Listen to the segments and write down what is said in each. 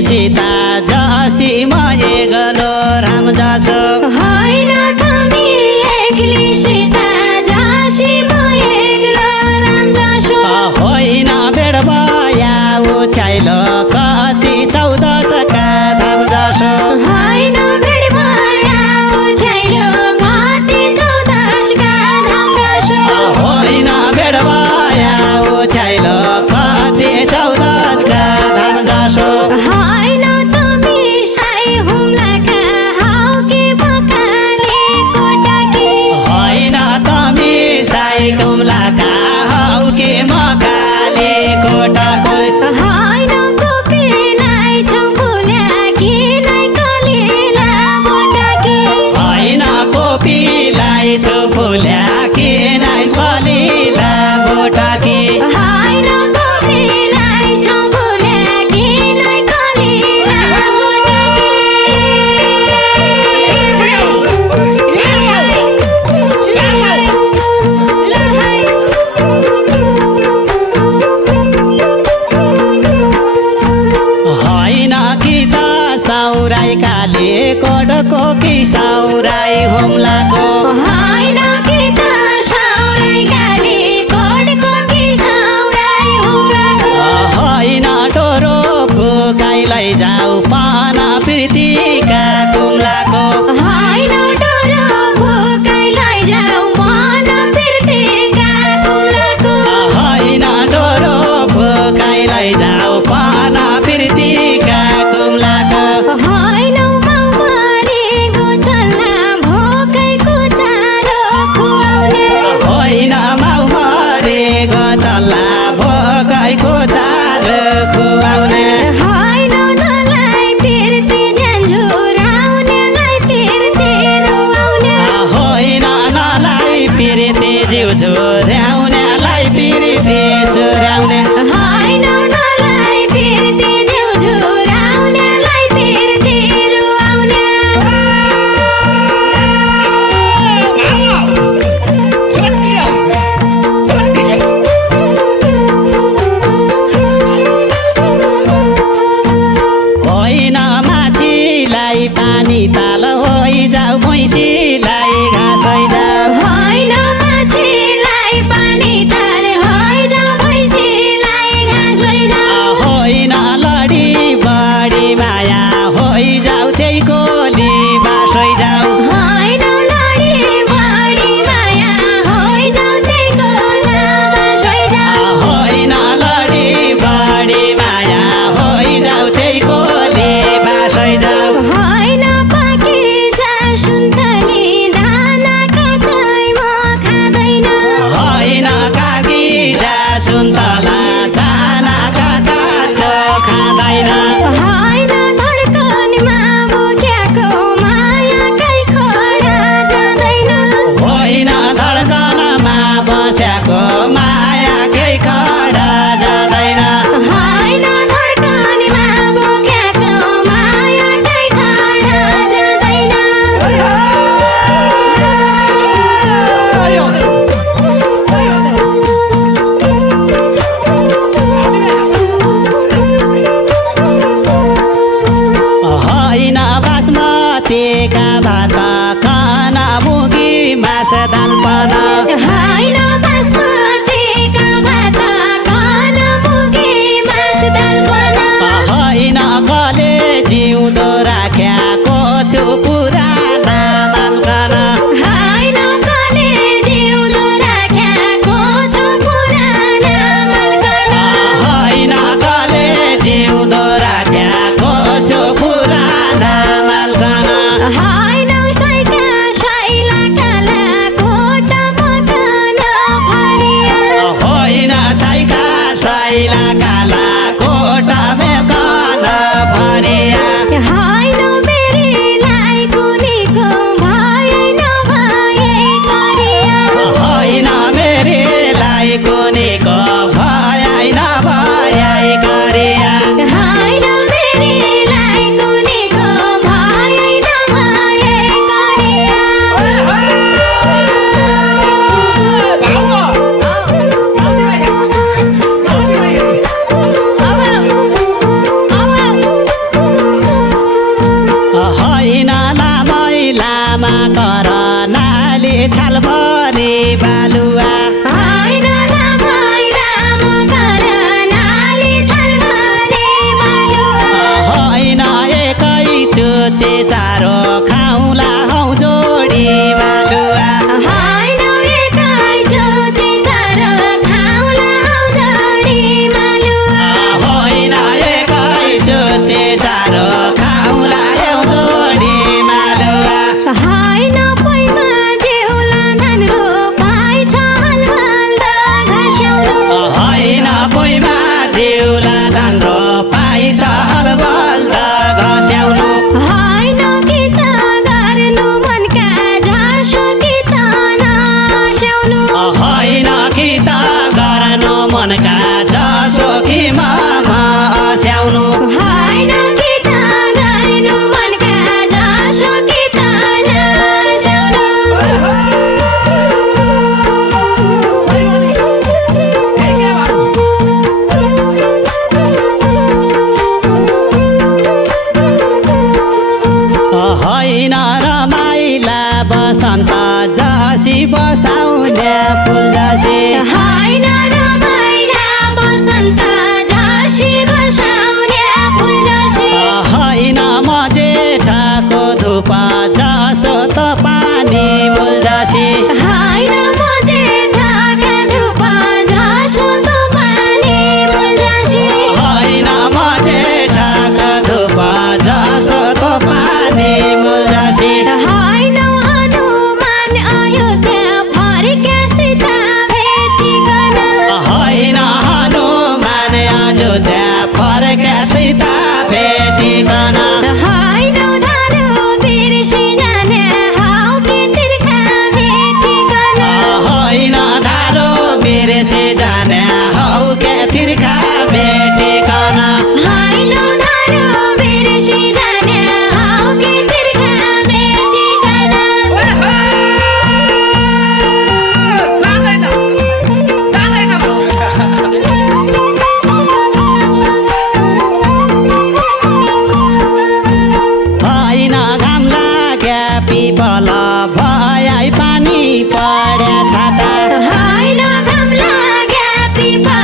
सीता जसी म एक्लो राम जसो होइन तिमी एक्ली सीता जसी म एक्लो राम जसो होइन बेडबया उछ्याइलो कति 14 का धाम जसो होइन बेडबया उछ्याइलो कति 14 का धाम जसो होइन बेडबया उछ्याइलो कति 14 का धाम जसो होइन तिमी साई हुम्लाका हौ कि मकाले कोटाकी होइन तिमी साई हुम्लाका हौ कि मकाले कोटाको होइन कोपीलाई छौफुल्या कि नै कलिला बोटाकी होइन कोपीलाई छौफुल्या कि नै कलिला बोटाकी होइन कोपीलाई छौफुल्या कि नै कलिला बोटाकी होइन कि त साउराई काले कोडको कि साउराई हुम्लाको होइन कि त साउराई काली कोडको कि साउराई हुम्लाको होइन टोरो फुकाइलाई जाऊ पाना प्रीतिका कुम्लाको होइन डोरो फुकाइलाई जाऊ मन फिर्तीका कुम्लाको होइन डोरो फुकाइलाई जाऊ पाना प्रीतिका कुम्लाको होइन माउमारेको चल्ला भोकैको चारो खुवाउने होइन माउ मरेको चल्ला भोकैको चार खुवाउने होइन नलाई फिर्ती झ्याझुराउनेलाई फिर्ती रुवाउने होइन नलाई पिरिति जिउ झुर्याउनेलाई पिरिति सुर्याउने होइन नलाई फिर्ती झ्याझुराउनेलाई फिर्ती रुवाउने चारो खाउला हौ जोडी बालुवा होइन एकै चोचे चारो खाउला हौ जोडी बालुवा होइन एकै चोचे चारो खाउला हौ जोडी बालुवा होइन पैमा जेउला धान रोपाइ छ हलबल घस्याउनु होइन पैमा जेउला धान रोपाइ छ हलबल घस्याउनु होइन कि त गर्नु मनका झासो कि त नस्याउनु होइन कि त गर्नु मनका जसो कि स्याउनु होइन कि त गर्नु मनका झासो कि त नस्याउनु होइन रमाइला बसन्त जसी बसाउने फुल जसी होइन रमाइला बसन्त झाँसी बसाउने फुल जसी होइन म जेठाको धुपा जसो त पानी मूल जसी होइन म जेठाका धुपा झाँसो त पानी मूल जसी होइन म जेठाको धुपा जसो त पानी मूल जसी होइन हनुमान अयोध्या फर्के सीता भेटिकन होइन हनुमान अयोध्या फर्के सीता भेटिकन होइन धारो बिर्सी जाने हाउ के तिर्खा भेटिकन होइन धारो बिर्सी जाने हौ के तिर्खा भेटिकन होइन धारो बिर्सी जाने हाउ के तिर्खा भेटिकन होइन घाम लाग्या पिपल भयाइ पानी पढ्या छाता होइन घाम लाग्या पिपल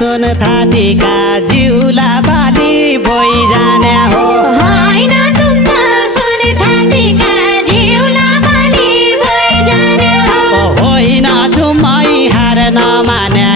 सुन थातीका जिउला बाली भइ जाने हो होइन तुमचा सुन थातीका जिउला बाली भइ जाने हो होइन तुमै हार नमाने